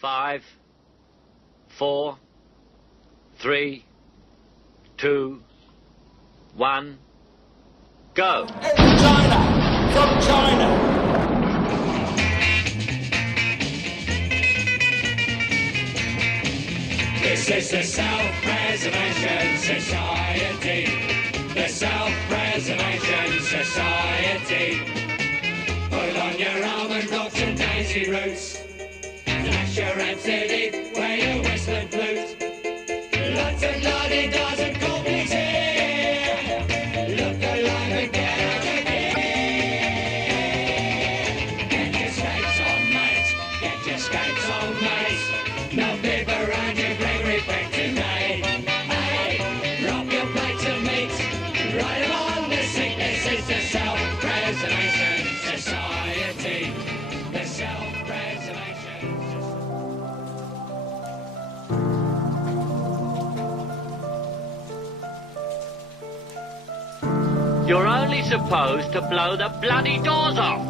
5, 4, 3, 2, 1, go. It's China, from China. This is the Self-Preservation Society. The Self-Preservation Society. Put on your almond blocks and daisy roots. Flash your MCD, play your whistling flute. Lots of la-di-das and copies here. Look alive and get out again. Get your skates on, mate. Get your skates on, mate. No bib around your bring respect to me. Hey, drop your plates of meat. Right on the seat. This is the Self-Preservation Society. The Self-Preservation Society. You're only supposed to blow the bloody doors off.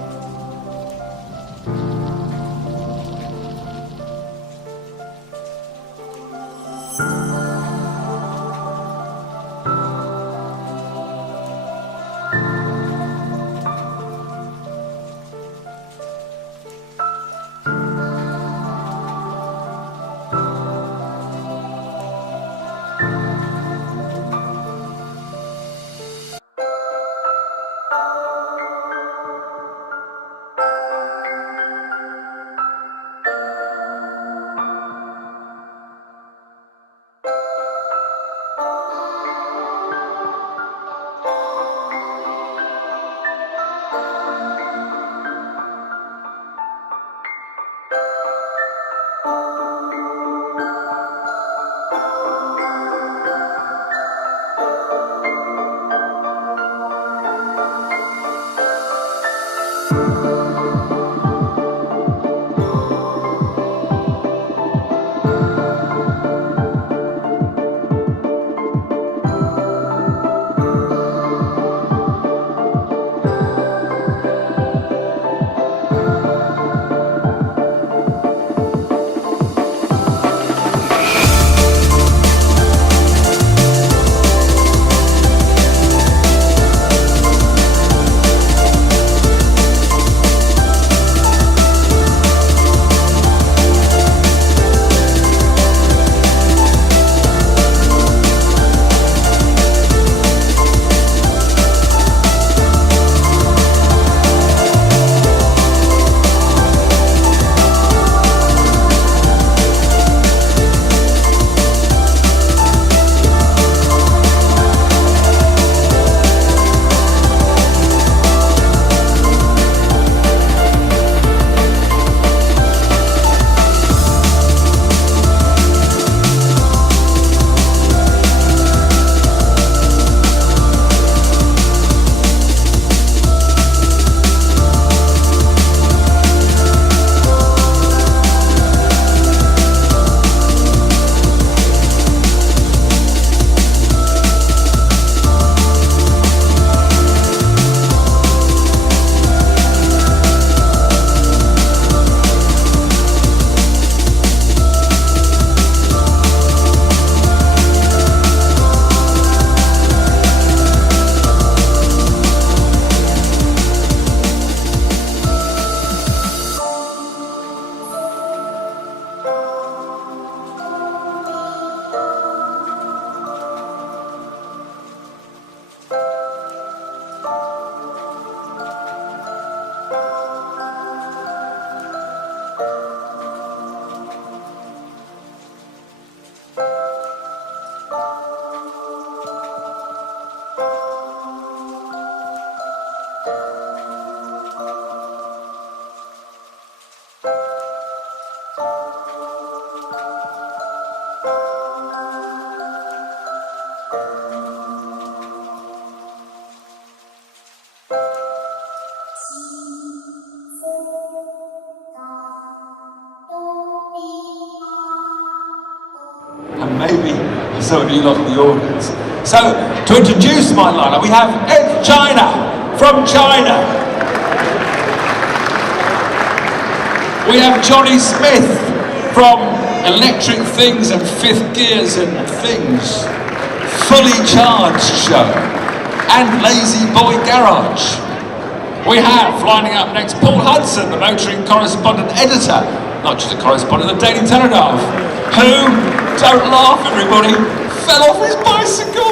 And maybe some of you lot in the audience. So, to introduce my lineup, we have Ed China from China. We have Johnny Smith from electric things and fifth gears and things, fully charged show, and Lazy Boy Garage. We have lining up next Paul Hudson, the motoring correspondent editor, not just a correspondent, the Daily Telegraph, who, don't laugh everybody, fell off his bicycle.